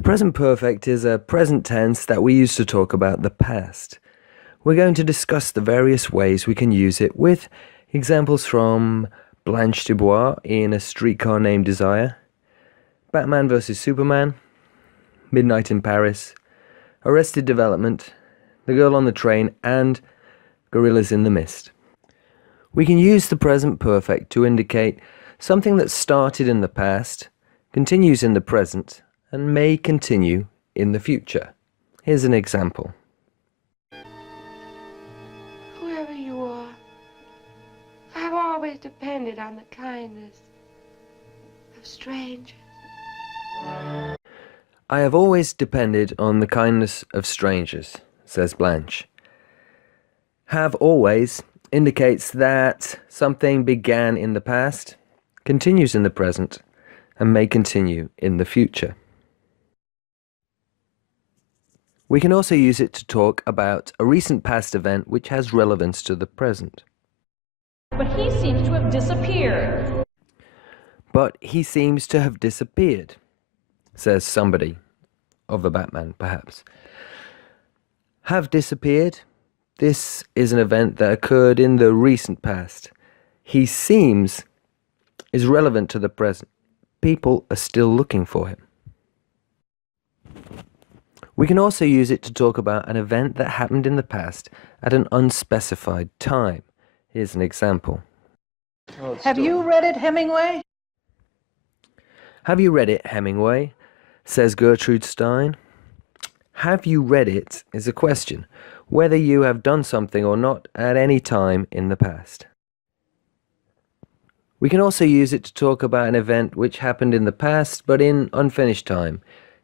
The present perfect is a present tense that we use to talk about the past. We're going to discuss the various ways we can use it with examples from Blanche Dubois in A Streetcar Named Desire, Batman vs Superman, Midnight in Paris, Arrested Development, The Girl on the Train, and Gorillas in the Mist. We can use the present perfect to indicate something that started in the past, continues in the present, and may continue in the future. Here's an example. Whoever you are, I've always depended on the kindness of strangers. I have always depended on the kindness of strangers, says Blanche. Have always indicates that something began in the past, continues in the present, and may continue in the future. We can also use it to talk about a recent past event which has relevance to the present. But he seems to have disappeared. But he seems to have disappeared, says somebody of the Batman, perhaps. Have disappeared? This is an event that occurred in the recent past. He seems is relevant to the present. People are still looking for him. We can also use it to talk about an event that happened in the past at an unspecified time. Here's an example. Have you read it, Hemingway? Have you read it, Hemingway? Says Gertrude Stein. Have you read it is a question, whether you have done something or not at any time in the past. We can also use it to talk about an event which happened in the past but in unfinished time,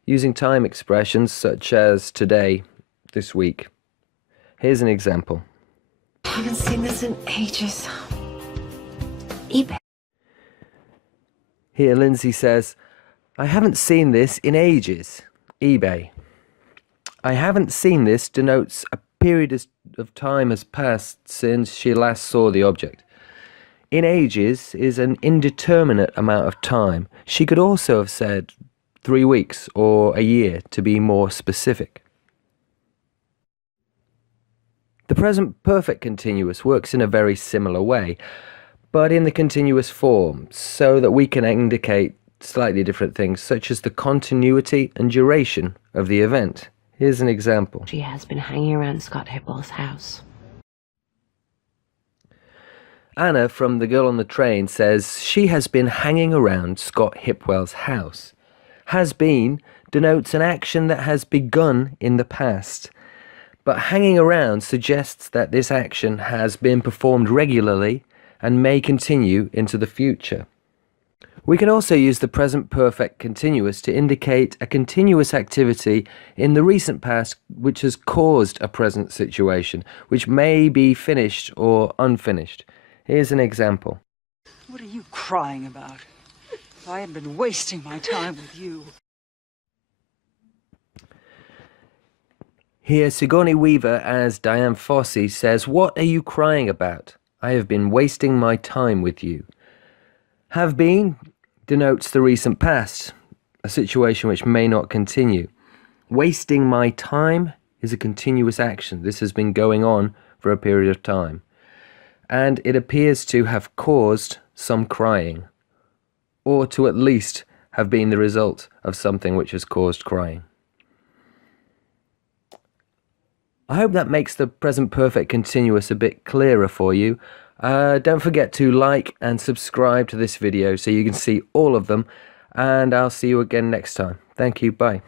using time expressions such as today, this week. Here's an example. I haven't seen this in ages. eBay. Here Lindsay says, I haven't seen this in ages. eBay. I haven't seen this denotes a period of time has passed since she last saw the object. In ages is an indeterminate amount of time. She could also have said 3 weeks or a year to be more specific. The present perfect continuous works in a very similar way, but in the continuous form, so that we can indicate slightly different things, such as the continuity and duration of the event. Here's an example. She has been hanging around Scott Hipwell's house. Anna from The Girl on the Train says she has been hanging around Scott Hipwell's house. Has been denotes an action that has begun in the past, but hanging around suggests that this action has been performed regularly and may continue into the future. We can also use the present perfect continuous to indicate a continuous activity in the recent past which has caused a present situation, which may be finished or unfinished. Here's an example. What are you crying about? I have been wasting my time with you. Here Sigourney Weaver as Diane Fossey says, what are you crying about? I have been wasting my time with you. Have been denotes the recent past, a situation which may not continue. Wasting my time is a continuous action. This has been going on for a period of time. And it appears to have caused some crying, or to at least have been the result of something which has caused crying. I hope that makes the present perfect continuous a bit clearer for you. Don't forget to like and subscribe to this video so you can see all of them, and I'll see you again next time. Thank you, bye.